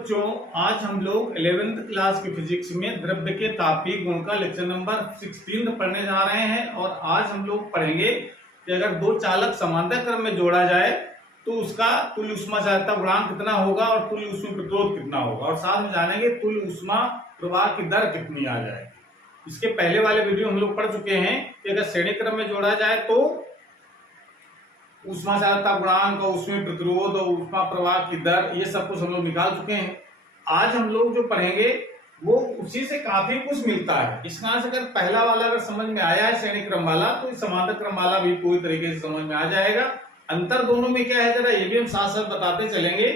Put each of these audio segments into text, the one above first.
बच्चों, आज हम लोग 11th क्लास की फिजिक्स में द्रव्य के तापीय गुण का लेक्चर नंबर 16 पढ़ने जा रहे हैं। और आज हम लोग पढ़ेंगे कि अगर दो चालक समांतर क्रम में जोड़ा जाए तो उसका तुल्य ऊष्मा चालकता गुणांक कितना होगा और तुल्य ऊष्मा प्रतिरोध कितना होगा, और साथ में जानेंगे तुल्य ऊष्मा प्रवाह की दर कितनी आ जाएगी। इसके पहले वाले वीडियो हम लोग पढ़ चुके हैं कि अगर श्रेणी क्रम में जोड़ा जाए तो ऊष्मा चालकता गुणांक और उसमें प्रतिरोध और ऊष्मा प्रवाह की दर, ये सब कुछ हम लोग निकाल चुके हैं। आज हम लोग जो पढ़ेंगे वो उसी से काफी कुछ मिलता है। इस कारण से अगर पहला वाला अगर समझ में आया है श्रेणी क्रम वाला, तो समांतर क्रम वाला भी पूरी तरीके से समझ में आ जाएगा। अंतर दोनों में क्या है जरा ये भी हम साथ साथ बताते चलेंगे।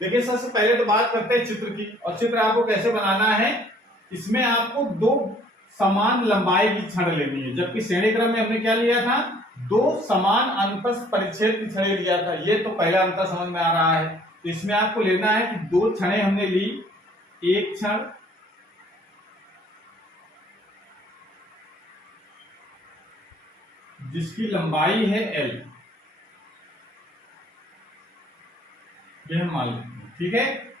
देखिए, सबसे पहले तो बात करते हैं चित्र की। और चित्र आपको कैसे बनाना है, इसमें आपको दो समान लंबाई की छड़ लेनी है, जबकि श्रेणी क्रम में हमने क्या लिया था, दो समान अनुप्रस्थ परिच्छेद की छड़ें लिया था। ये तो पहला अंतर समझ में आ रहा है। तो इसमें आपको लेना है कि दो छड़ें हमने ली, एक छड़ जिसकी लंबाई है L, यह मान लेते हैं, ठीक है।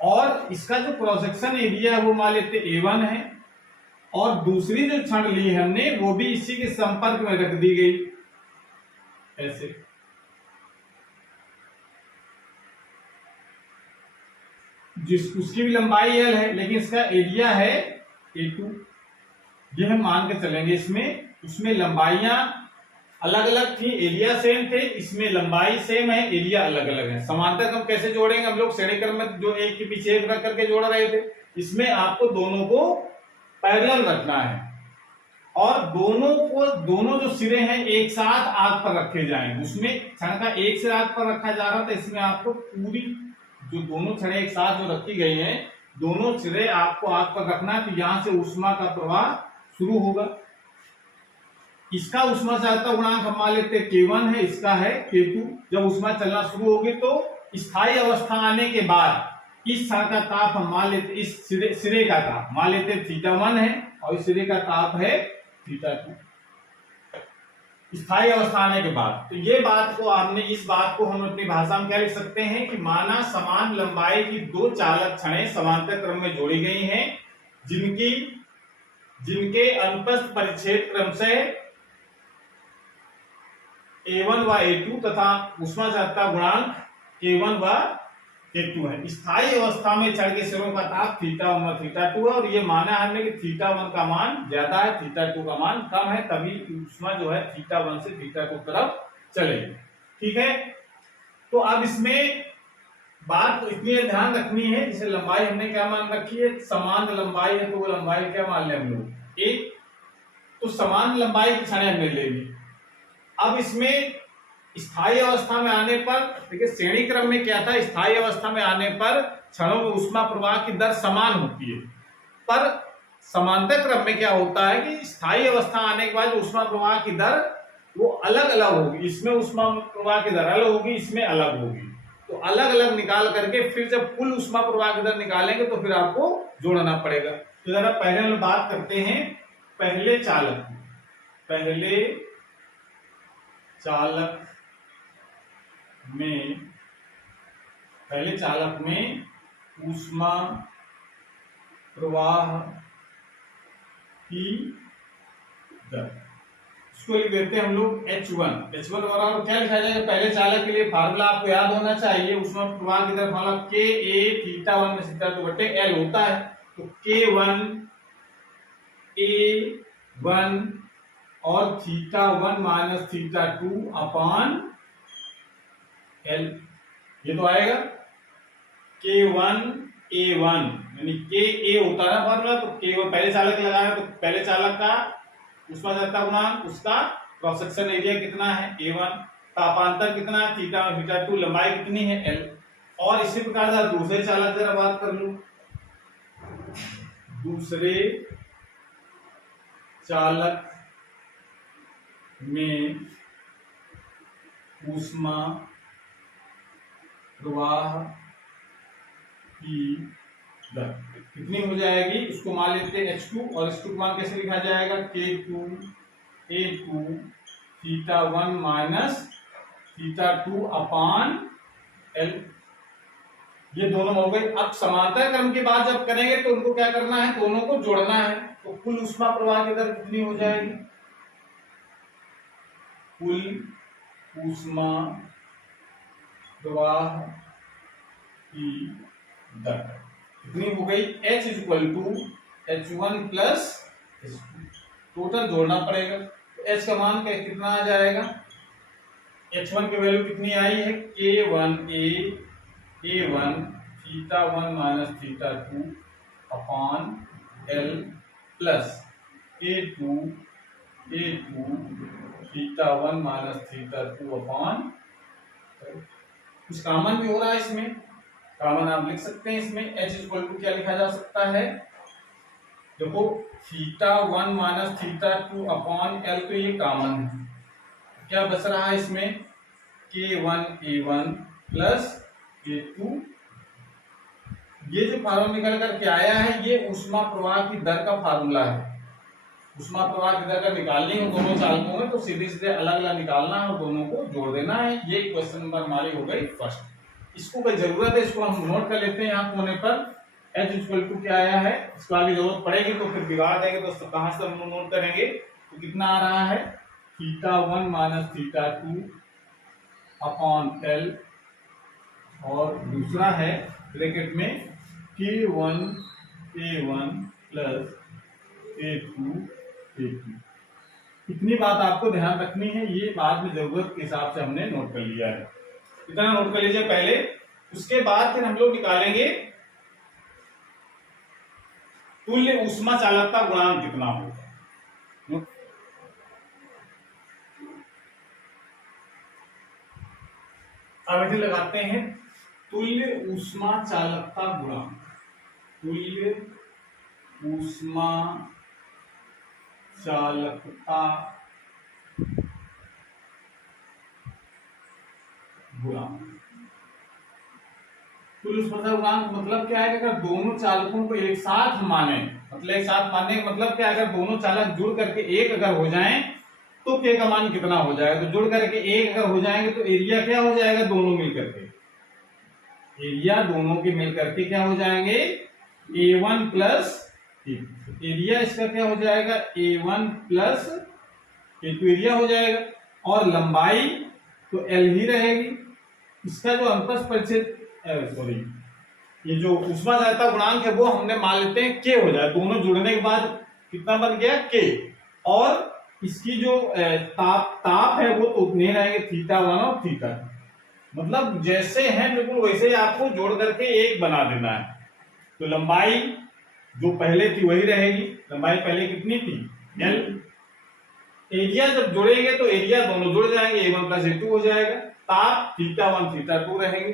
और इसका जो क्रॉस सेक्शन एरिया है वो मान लेते A1 है, और दूसरी जो छड़ ली है हमने वो भी इसी के संपर्क में रख दी गई ऐसे। उसकी भी लंबाई L है, लेकिन इसका एरिया है A2। यह हम मान के चलेंगे। उसमें लंबाइयां अलग अलग थी, एरिया सेम थे। इसमें लंबाई सेम है, एरिया अलग अलग है। समांतर क्रम कैसे जोड़ेंगे हम लोग, श्रेणी क्रम में जो एक के पीछे एक रख करके जोड़ रहे थे, इसमें आपको दोनों को पैरेलल रखना है और दोनों जो सिरे हैं एक साथ आग पर रखे जाएंगे। उसमें छड़ का एक सिरा आग पर रखा जा रहा था, इसमें आपको पूरी जो दोनों छड़ें एक साथ जो रखी गई हैं, दोनों सिरे आपको आग पर रखना है। तो यहां से ऊष्मा का प्रवाह शुरू होगा। इसका ऊष्मा चालकता गुणांक हम मान लेते हैं K1 है, इसका है K2। जब ऊष्मा चलना शुरू होगी तो स्थायी अवस्था आने के बाद इस छड़ का ताप हम मान लेते, इस सिरे का ताप मान लेते θ1 है, और इस सिरे का ताप है θ2 स्थायी अवस्था आने के बाद। तो ये बात को इस बात को हम अपनी भाषा में क्या लिख सकते हैं कि माना समान लंबाई की दो चालक छड़ें समांतर क्रम में जोड़ी गई हैं, जिनके अनुप्रस्थ परिच्छेद क्रम से A1 व A2 तथा ऊष्मा चालकता गुणांक K1 व K2 है। स्थायी अवस्था में छड़ के सिरों का ताप θ1 व θ2 है, और ये माना हमने कि θ1 का मान ज्यादा है, θ2 का मान कम है, तभी ऊष्मा जो है θ1 से θ2 तरफ चलेगी। ठीक है। तो अब इसमें बात इतनी ध्यान रखनी है, जैसे लंबाई हमने क्या मान रखी है, समान लंबाई है, तो वो लंबाई क्या मान ले हम लोग एक। तो समान लंबाई की छड़ें हमने ले ली। अब इसमें स्थायी अवस्था में आने पर, देखिए श्रेणी क्रम में क्या था, स्थायी अवस्था में आने पर छड़ों में ऊष्मा प्रवाह की दर समान होती है, पर समांतर क्रम में क्या होता है कि स्थायी अवस्था आने के बाद ऊष्मा प्रवाह की दर वो अलग अलग होगी। इसमें ऊष्मा प्रवाह की दर अलग होगी, इसमें अलग होगी। तो अलग अलग निकाल करके फिर जब कुल ऊष्मा प्रवाह की दर निकालेंगे तो फिर आपको जोड़ना पड़ेगा। तो जरा पहले हम बात करते हैं पहले चालक में ऊष्मा प्रवाह की दर, इसको लिख देते हैं हम लोग H1 बराबर क्या लिखा जाएगा, पहले चालक के लिए फार्मूला आपको याद होना चाहिए। ऊष्मा प्रवाह की दर फार्मूला Ka θ1 में θ2 बटे L होता है। तो K1 A1 और θ1 माइनस θ2 अपान L, ये तो आएगा K1 A1, यानी Ka होता है फॉर्मूला। तो K1 पहले चालक लगाना, तो पहले चालक का ऊष्मा चालकता गुणांक, उसका क्रॉस सेक्शन एरिया कितना है A1, तापांतर कितना है θ1 θ2, लंबाई कितनी है L। और इसी प्रकार से दूसरे चालक जरा बात कर लो। दूसरे चालक में ऊष्मा प्रवाह की दर कितनी हो जाएगी, उसको मान लेते हैं H2, और H2 का मान कैसे लिखा जाएगा, K2 A2 θ1 माइनस θ2 अपान L। ये दोनों हो गए। अब समांतर क्रम की बात जब करेंगे तो उनको क्या करना है, दोनों को जोड़ना है। तो कुल ऊष्मा प्रवाह की दर कितनी हो जाएगी, कुल ऊष्मा प्रवाह की दर कितनी हो गई, H equal to H1 plus H2, total जोड़ना पड़ेगा। तो H का मान कितना आ जाएगा, H1 की वैल्यू कितनी आई है, K1 theta 1 minus theta 2 upon L plus K2 theta 1 minus theta 2 upon, कुछ कॉमन भी हो रहा है इसमें, कॉमन आप लिख सकते हैं इसमें। H इक्वल टू क्या लिखा जा सकता है, देखो theta 1 minus theta 2 upon L, तो ये कॉमन है, क्या बच रहा है इसमें, K1 A1 प्लस K2। ये जो फार्मूला निकल करके आया है ये ऊष्मा प्रवाह की दर का फार्मूला है। ऊष्मा प्रवाह की दर का निकालनी है दोनों चालकों में, तो सीधे सीधे अलग अलग निकालना है और दोनों को जोड़ देना है। ये क्वेश्चन नंबर हमारी हो गई फर्स्ट। इसको कोई जरूरत है, इसको हम नोट कर लेते हैं यहाँ कोने पर। H इक्वल टू क्या आया है, इसको आगे जरूरत पड़ेगी तो फिर बिगाड़ देंगे दोस्तों, कहां से हम नोट करेंगे। तो कितना आ रहा है, theta 1 minus theta 2 upon L, और दूसरा है ब्रैकेट में K1 A1 plus A2 A2। इतनी बात आपको ध्यान रखनी है, ये बाद में जरूरत के हिसाब से हमने नोट कर लिया है, इतना नोट कर लीजिए पहले। उसके बाद फिर हम लोग निकालेंगे तुल्य ऊष्मा चालकता गुणांक कितना होगा। अब इसे लगाते हैं, तुल्य ऊष्मा चालकता गुणांक, तुल्य ऊष्मा चालकता गुणांक। तुल्य ऊष्मा चालकता गुणांक मतलब क्या है, अगर दोनों चालकों को एक साथ माने, मतलब एक साथ मानने का मतलब क्या, अगर दोनों चालक जुड़ करके एक अगर हो जाएं तो K का मान कितना हो जाएगा। तो जुड़ करके एक अगर हो जाएंगे तो एरिया क्या हो जाएगा, दोनों मिल करके, एरिया दोनों के मिल करके क्या हो जाएंगे, A1 प्लस एरिया इसका क्या हो जाएगा, A1 प्लस A2 एरिया हो जाएगा। और लंबाई तो L ही रहेगी। इसका जो अंतस परिच्छेद, सॉरी, ये जो ऊष्मा चालकता गुणांक है वो हमने मान लेते हैं K हो जाए, दोनों जुड़ने के बाद कितना बन गया K। और इसकी जो ताप है वो तो उतने रहेंगे, थीटा 1 और थीटा 2, मतलब जैसे हैं बिल्कुल वैसे ही आपको जोड़ करके एक बना देना है। तो लंबाई जो पहले थी वही रहेगी, लंबाई पहले कितनी थी, L। एरिया जब जोड़ेंगे तो एरिया दोनों जुड़ जाएंगे, A1 प्लस A2 हो जाएगा। ताप थीटा 1 थीटा 2 रहेंगे।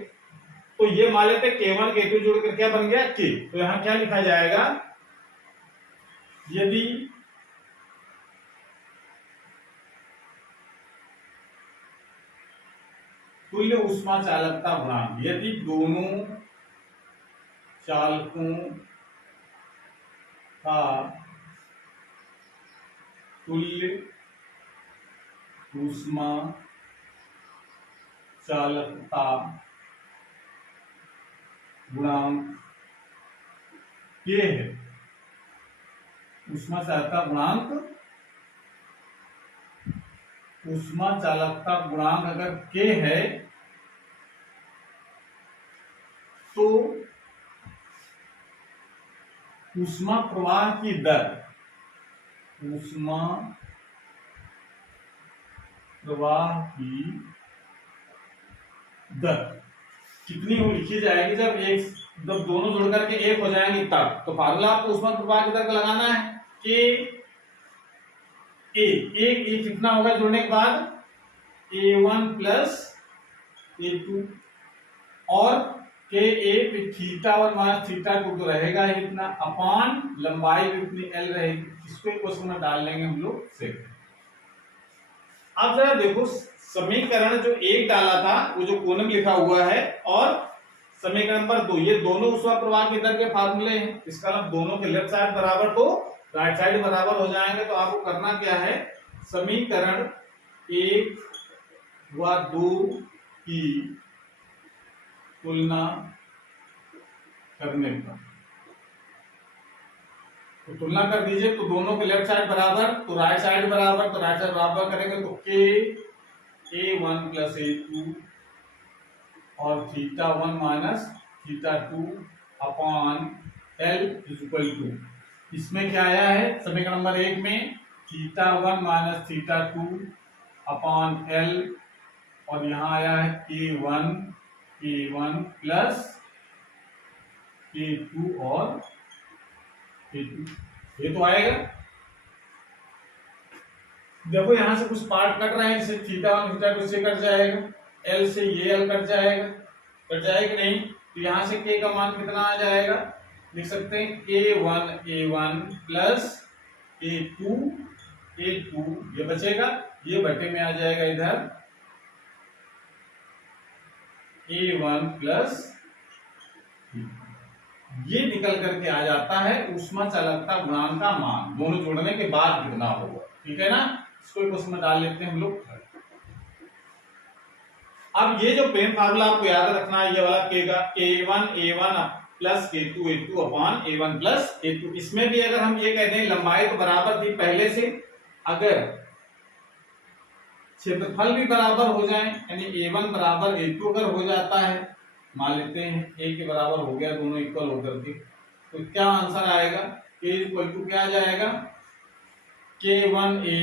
तो ये मान लेते K1 K2 जोड़कर क्या बन गया K। तो यहां क्या लिखा जाएगा, यदि तुल्य ऊष्मा चालकता गुणांक, यदि दोनों चालकों का तुल्य ऊष्मा चालकता गुणांक K है, ऊष्मा चालकता गुणांक, ऊष्मा चालकता गुणांक अगर K है तो ऊष्मा प्रवाह की दर, ऊष्मा प्रवाह की दर कितनी हो लिखी जाएगी, जब दोनों जुड़ करके एक हो जाएंगे तब। तो फार्मूला आपको ऊष्मा प्रवाह की दर का लगाना है कि एक कितना होगा जुड़ने के बाद, A1 प्लस A2, और K थीटा 1 माइनस थीटा 2 तो रहेगा ही इतना, अपान लंबाई भी उतनी L रहेगी। इसको क्वेश्चन में डाल लेंगे हम लोग से। अब जरा देखो समीकरण जो एक डाला था वो जो कोलम लिखा हुआ है, और समीकरण नंबर 2, ये दोनों ऊष्मा प्रवाह की दर के फार्मूले हैं। इसका मतलब दोनों के लेफ्ट साइड बराबर तो राइट साइड बराबर हो जाएंगे। तो आपको करना क्या है, समीकरण 1 व 2 की तुलना करने पर। तो तुलना कर दीजिए, तो दोनों के लेफ्ट साइड बराबर तो राइट साइड बराबर, तो राइट साइड बराबर करेंगे तो के A1 प्लस A2 और θ1 minus θ2 upon L is equal to, इसमें क्या आया है समीकरण नंबर 1 में θ1 माइनस θ2 अपॉन L, और यहाँ आया है K1 प्लस K2 और K2, ये तो आएगा। देखो यहां से कुछ पार्ट कट रहे हैं, जैसे θ1 θ2 से कट जाएगा, L से ये L कट जाएगा, कट जाएगा नहीं, तो यहां से K का मान कितना आ जाएगा, लिख सकते हैं K1 A1 plus A2 A2, ये बचेगा, ये बटे में आ जाएगा इधर A1 प्लस, ये निकल करके आ जाता है ऊष्मा चालकता गुणांक का मान, दोनों जोड़ने के बाद कितना होगा, ठीक है ना। इसको क्वेश्चन में डाल लेते हैं हम लोग। अब ये जो प्लेन फार्मूला आपको याद रखना है, ये वाला के का K1 A1 plus K2 A2 upon A1 plus A2, इसमें भी अगर हम ये कह दें लंबाई तो बराबर थी पहले से, अगर क्षेत्रफल भी बराबर हो जाए, यानी A1 बराबर A2 अगर हो जाता है, मान लेते हैं A के बराबर हो गया, दोनों इक्वल होकर के, तो क्या आंसर आएगा, K इक्वल टू क्या आ जाएगा, K1A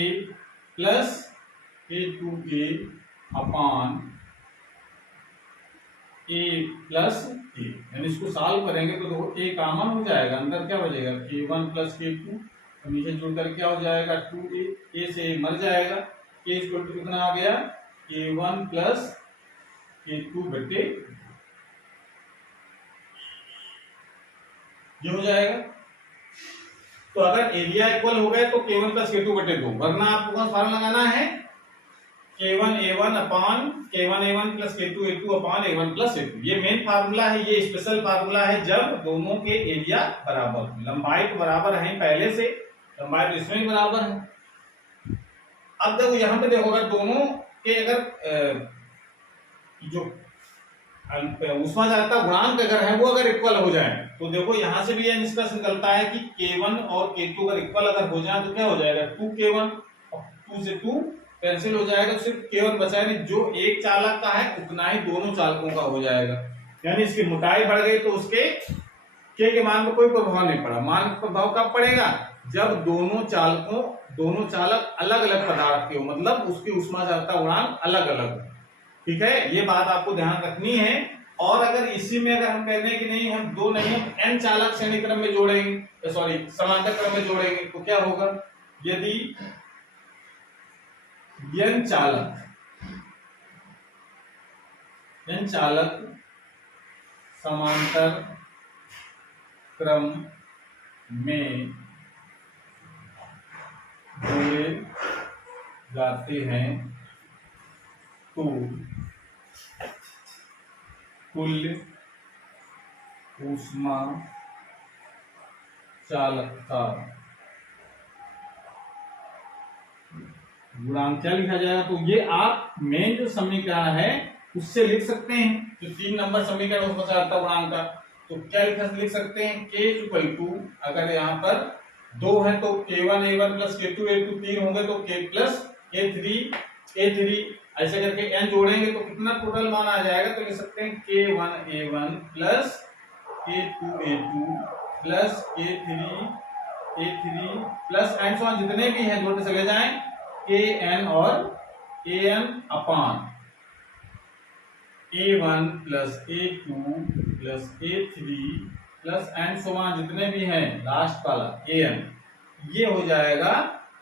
plus K2A upon A plus A, यानी इसको सॉल्व करेंगे तो देखो A कॉमन हो जाएगा, अंदर क्या बचेगा K1 प्लस K2, और नीचे जुड़कर क्या हो जाएगा 2A, A से A मर जाएगा, K इक्वल टू कितना आ गया K1 प्लस K2 बटे, ये हो जाएगा। तो अगर एरिया इक्वल हो गए तो K1 प्लस K2 बटे 2, वरना आपको कौन फार्मूला लगाना है K1 A1 upon K1 A1 plus K2 A2 upon A1 plus A2, ये मेन फार्मूला है, ये स्पेशल फार्मूला है जब दोनों के एरिया बराबर, लंबाई तो बराबर है पहले से, लंबाई तो इसमें भी बराबर है। अब देखो यहाँ पे देखो, अगर दोनों के अगर जो ऊष्मा चालकता गुणांक अगर है वो अगर इक्वल हो जाए, तो देखो यहां से भी यह निष्कर्ष निकलता है कि K1 और K2 अगर इक्वल अगर हो जाए तो क्या हो जाएगा 2K1, 2 से 2 कैंसिल हो जाएगा, तो सिर्फ K1 बचा है, जो एक चालक का है उतना ही दोनों चालकों का हो जाएगा, यानी इसकी मोटाई बढ़ गई तो उसके K के मान पर कोई प्रभाव नहीं पड़ा। मान का प्रभाव कब पड़ेगा, जब दोनों चालक अलग अलग पदार्थ के हो, मतलब उसकी ऊष्मा चालकता गुणांक अलग अलग, ठीक है, ये बात आपको ध्यान रखनी है। और अगर इसी में अगर हम कह रहे हैं कि नहीं हम दो नहीं, हम n चालक श्रेणी क्रम में जोड़ेंगे, सॉरी समांतर क्रम में जोड़ेंगे, तो क्या होगा, यदि n चालक समांतर क्रम में जोड़े जाते हैं तो कुल ऊष्मा चालकता गुणांक क्या लिखा जाएगा, तो ये आप मेन जो समीकरण है उससे लिख सकते हैं, जो 3 नंबर समीकरण ऊष्मा चालकता गुणांक का, तो क्या लिख सकते हैं K इक्वल टू, अगर यहाँ पर 2 है तो K1 A1 plus K2 A2, 3 होंगे तो K प्लस A3 ऐसे करके n जोड़ेंगे तो कितना टोटल मान आ जाएगा, तो लिख सकते हैं K1 A1 plus K2 A2 plus A3 plus and so on, जितने भी हैं जोड़ते चले जाएं Kn और An upon A1 plus A2 plus A3 plus and so on, जितने भी हैं लास्ट वाला An, ये हो जाएगा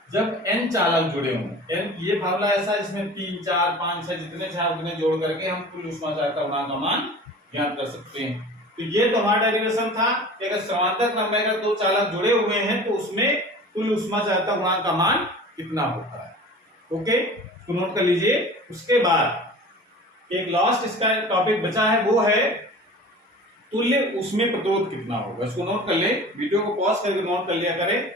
जब n चालक जुड़े हों। n ये फार्मूला ऐसा है जिसमें 3 4 5 6 जितने चाहे उतने जोड़ करके हम कुल ऊष्मा चालकता गुणांक का मान ज्ञात कर सकते हैं। तो ये तो हमारा डेरिवेशन था कि अगर समांतर क्रम में अगर 2 चालक जुड़े हुए हैं तो उसमें कुल ऊष्मा चालकता गुणांक का मान कितना होता है। ओके, तो नोट कर लीजिए। उसके बाद एक लास्ट इसका टॉपिक बचा है, वो है तुल्य ऊष्मीय प्रतिरोध कितना होगा। इसको नोट कर ले, वीडियो को पॉज करके नोट कर लिया करें।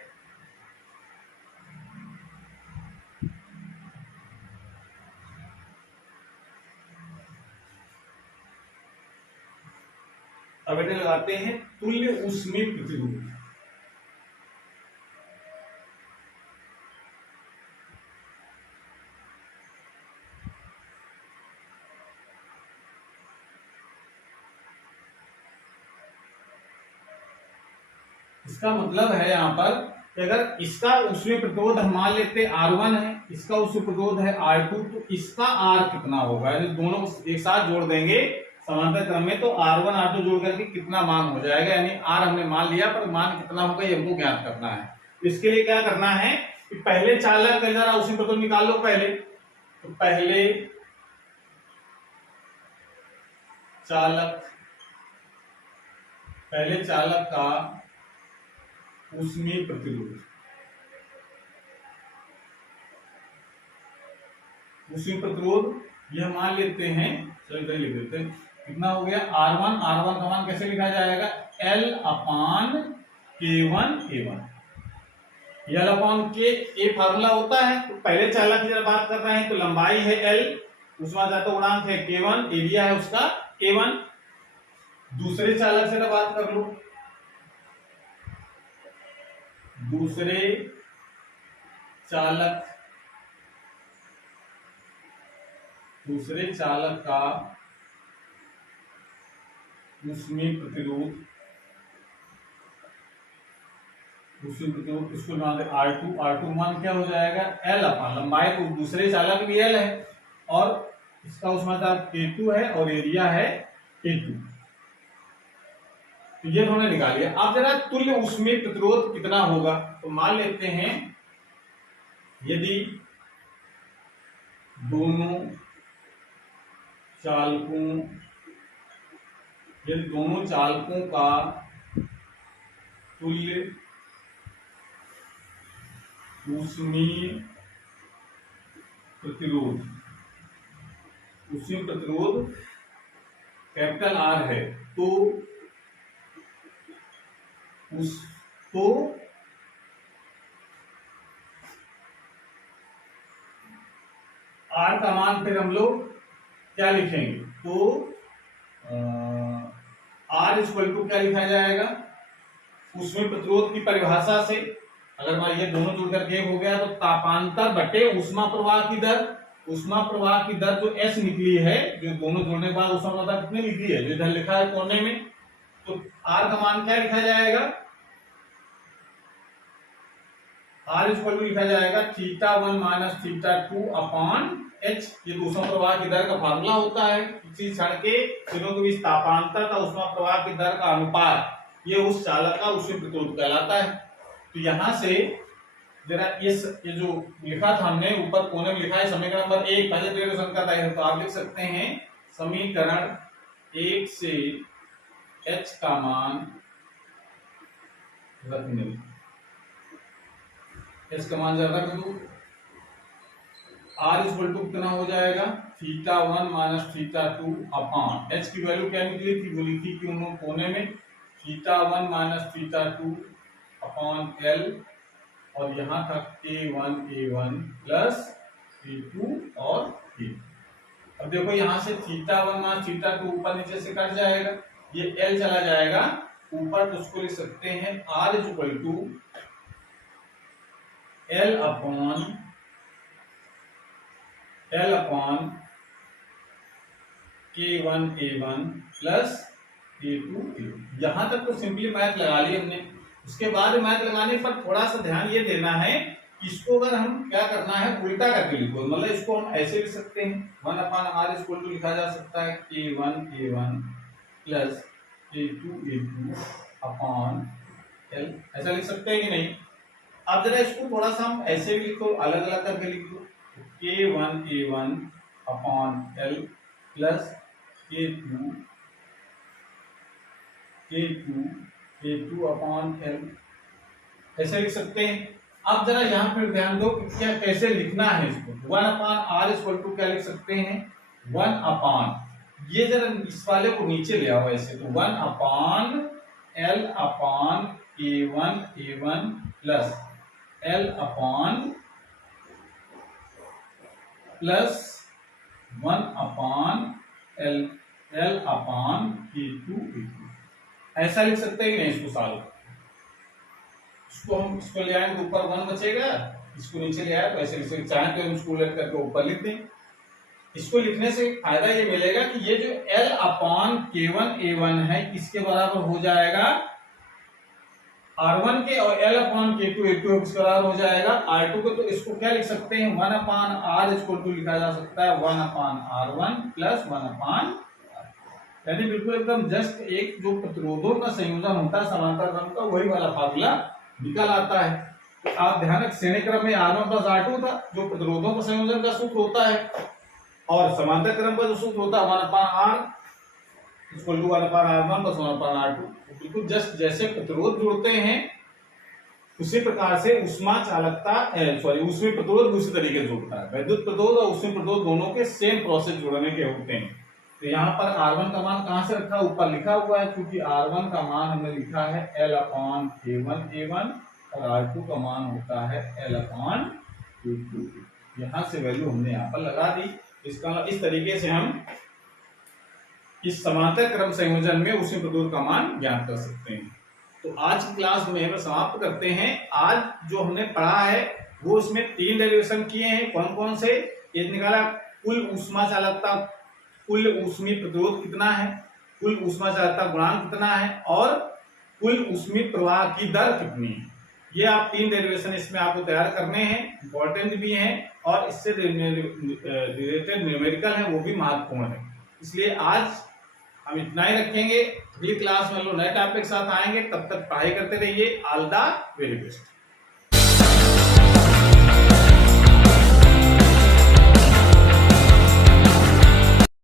ब्रैकेट लगाते हैं तुल्य ऊष्मीय प्रतिरोध। इसका मतलब है यहाँ पर कि अगर इसका ऊष्मीय प्रतिरोध हम मान लेते R1 है, इसका ऊष्मीय प्रतिरोध है R2, तो इसका R कितना होगा, यदि दोनों को एक साथ जोड़ देंगे समांतर क्रम में तो R1 R2 जोड़ करके कितना मान हो जाएगा, यानी R हमने मान लिया पर मान कितना होगा ये हमको ज्ञात करना है। तो इसके लिए क्या करना है कि पहले चालक का जरा ऊष्मीय प्रतिरोध निकाल लो पहले। तो पहले चालक का ऊष्मीय प्रतिरोध, ऊष्मीय प्रतिरोध यह मान लेते हैं, चलो इधर लिख देते हैं, कितना हो गया R1 का मान कैसे लिखा जाएगा L upon K1 A1। L अपान K ए फार्मूला होता है। तो पहले चालक की जब बात कर रहे हैं तो लंबाई है L, ऊष्माघातक गुणांक है K1, एरिया है उसका A1। दूसरे चालक से बात कर लो, दूसरे चालक का ऊष्मीय प्रतिरोध, इसको मान R2 मान क्या हो जाएगा L अपान लंबाई, तो दूसरे चालक भी L है और इसका ऊष्माघातक K2 है और एरिया है K2। तो ये हमने निकाल लिया। अब जरा तुल्य ऊष्मीय प्रतिरोध कितना होगा, तो मान लेते हैं यदि दोनों चालकों का तुल्य ऊष्मीय प्रतिरोध कैपिटल R है तो R का मान फिर हम लोग क्या लिखेंगे, तो R इक्वल टू क्या लिखा जाएगा ऊष्मीय प्रतिरोध की परिभाषा से, अगर मैं ये दोनों जुड़ करके हो गया तो तापांतर बटे ऊष्मा प्रवाह की दर, ऊष्मा प्रवाह की दर जो S निकली है, जो दोनों जोड़ने के बाद ऊष्मा प्रवाह दर कितनी लिखी है जो इधर लिखा है कोने में, तो R का मान क्या लिखा जाएगा, R इक्वल टू लिखा जाएगा θ1 माइनस θ2 अपान H। ये ऊष्मा प्रवाह की दर का फार्मूला होता है, किसी क्षण के दिनों के बीच तापांतर का ऊष्मा प्रवाह की दर का अनुपात, ये उस चालक का ऊष्मीय प्रतिरोध कहलाता है। तो यहां से जरा ये जो लिखा था हमने ऊपर कोने में लिखा है समीकरण नंबर 1 पहले डेरिवेशन करता है, तो आप लिख सकते हैं समीकरण 1 से H का मान रखने, H का मान जरा रख दो, R इक्वल टू कितना हो जाएगा θ1 माइनस θ2 अपान H की वैल्यू क्या निकली थी, वो लिखी थी उन्होंने कोने में θ1 माइनस θ2 अपान L और यहाँ तक K1 A1 प्लस K2 और K। अब देखो यहाँ से θ1 माइनस θ2 ऊपर नीचे से कट जाएगा, ये L चला जाएगा ऊपर, तो उसको लिख सकते हैं R equal to L upon K1 A1 plus K2 A2। यहां तक तो सिंपली मैथ लगा ली हमने। उसके बाद मैथ लगाने पर थोड़ा सा ध्यान ये देना है, इसको अगर हम क्या करना है उल्टा करके लिखो, मतलब इसको हम ऐसे लिख सकते हैं 1 अपान R इक्वल टू लिखा जा सकता है K1 A1 plus K2 A2 अपान L, ऐसा लिख सकते हैं कि नहीं। अब जरा इसको थोड़ा सा हम ऐसे भी लिखो, अलग अलग करके लिखो, K1 A1 upon L plus K2 A2 upon L, ऐसे लिख सकते हैं। अब जरा यहाँ पर ध्यान दो क्या कैसे लिखना है इसको, 1 अपान R इक्वल टू क्या लिख सकते हैं 1 अपान, ये जरा इस वाले को नीचे ले आओ ऐसे, तो 1 अपान L upon K1 A1 plus L अपान प्लस 1 अपान L अपान K2 A2। ऐसा लिख सकते हैं कि नहीं इसको सॉल्व, इसको ले आएंगे ऊपर 1 बचेगा, इसको नीचे ले आए तो ऐसे लिख सकते, चाहे तो हम इसको उलट करके ऊपर लिख दें। इसको लिखने से फायदा ये मिलेगा कि ये जो L/K1A1 है किसके बराबर हो जाएगा, R1 के, और L/K2A2 किसके बराबर हो जाएगा, R2 के। तो इसको क्या लिख सकते हैं, 1/R लिखा जा सकता है 1/R1 प्लस 1/R, यानी बिल्कुल एकदम जस्ट एक जो प्रतिरोधों का संयोजन होता है समांतर क्रम का, वही वाला फार्मूला निकल आता है। तो आप ध्यान रखें, श्रेणी क्रम में R1 प्लस R2 था जो प्रतिरोधों का संयोजन का सूत्र होता है, और समांतर क्रम का जो सूत्र होता है 1/R equal to 1/R1 plus 1/R2। बिल्कुल जस्ट जैसे प्रतिरोध जुड़ते हैं उसी प्रकार से ऊष्मा चालकता ऊष्मीय प्रतिरोध दूसरे तरीके से जुड़ता है। वैद्युत प्रतिरोध और ऊष्मीय प्रतिरोध दोनों के सेम प्रोसेस जुड़ने के होते हैं। तो यहाँ पर R1 का मान कहाँ से रखा, ऊपर लिखा हुआ है, क्योंकि R1 का मान हमने लिखा है L/K1A1 और R2 का मान होता है L/K2। यहाँ से वैल्यू हमने यहाँ पर लगा दी। इसका इस तरीके से हम इस समांतर क्रम संयोजन में ऊष्मीय प्रतिरोध का मान ज्ञात कर सकते हैं। तो आज की क्लास में हम समाप्त करते हैं। आज जो हमने पढ़ा है वो उसमें 3 डेरिवेशन किए हैं। कौन कौन से, ये निकाला कुल ऊष्मा चालकता, कुल ऊष्मीय प्रतिरोध कितना है, कुल ऊष्मा चालकता गुणांक कितना है, और कुल ऊष्मीय प्रवाह की दर कितनी है। ये आप 3 डेरिवेशन इसमें आपको तैयार करने हैं, इंपॉर्टेंट भी हैं, और इससे रिलेटेड न्यूमेरिकल है वो भी महत्वपूर्ण है। इसलिए आज हम इतना ही रखेंगे। अगली क्लास में लोग नए टॉपिक के साथ आएंगे, तब तक पढ़ाई करते रहिए। All the very best.